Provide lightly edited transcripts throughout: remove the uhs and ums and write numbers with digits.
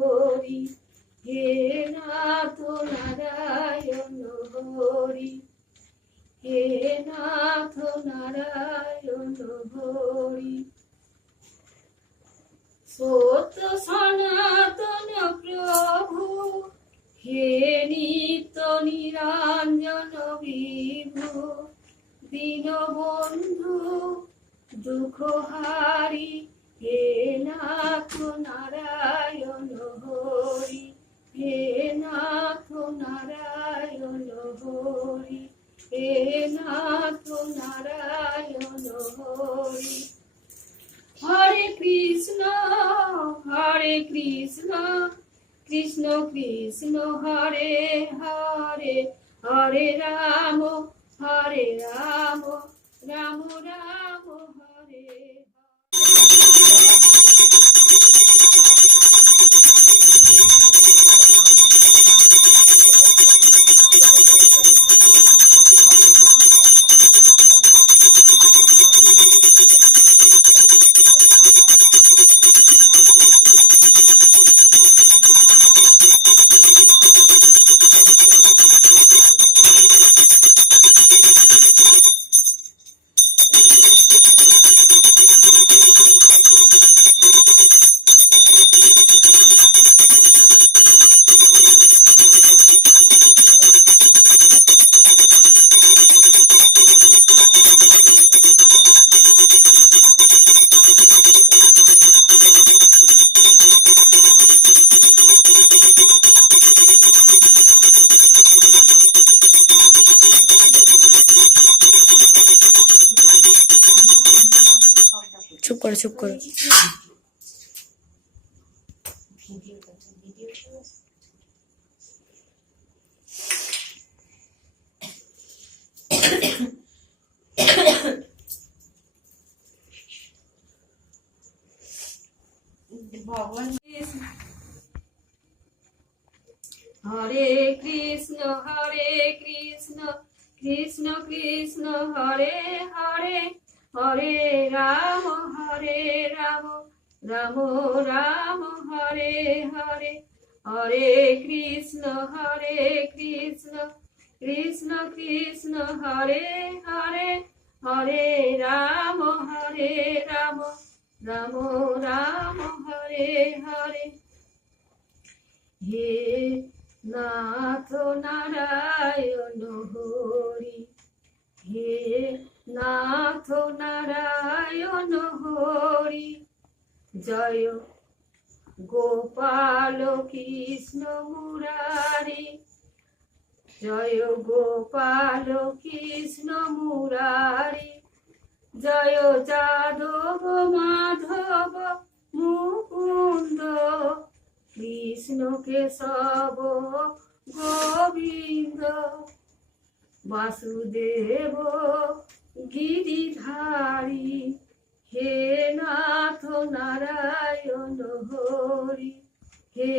হরি, হে নাথ নারায়ণ হরি, হে নাথ নারায়ণ হরি। সত্য সনাতন প্রভু, হে নিত্য নিরঞ্জন বিভু, দীনবন্ধু দুঃখহারি, হে নাথ নারায়ণ হরি, হে নাথ নারায়ণ হরি, হে নাথ নারায়ণ হরি। হরে কৃষ্ণ কৃষ্ণ কৃষ্ণ হরে হরে, হরে রাম রাম রাম হরে হরে। চুপ করো চুপ করো। হরে কৃষ্ণ কৃষ্ণ কৃষ্ণ হরে হরে, হরে রাম রাম রাম হরে হরে, হরে কৃষ্ণ কৃষ্ণ কৃষ্ণ হরে হরে, হরে রাম রাম রাম হরে হরে। হে নাথ নারায়ণ হরি, হে নাথ নারায়ণ হরি, জয় গোপাল কৃষ্ণ মুরারি, জয় গোপাল কৃষ্ণ মুরারি, জয় যাদব মাধব মুকুন্দ, কৃষ্ণ কেশব গোবিন্দ, বাসুদেব গিরিধারী, হে নাথ নারায়ণ হরি, হে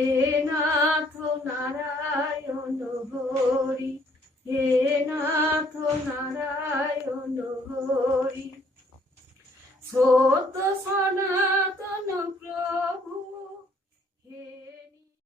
নাথ নারায়ণ হরি, হে নাথ নারায়ণ হরি। সত্য সনাতন প্রভু, হে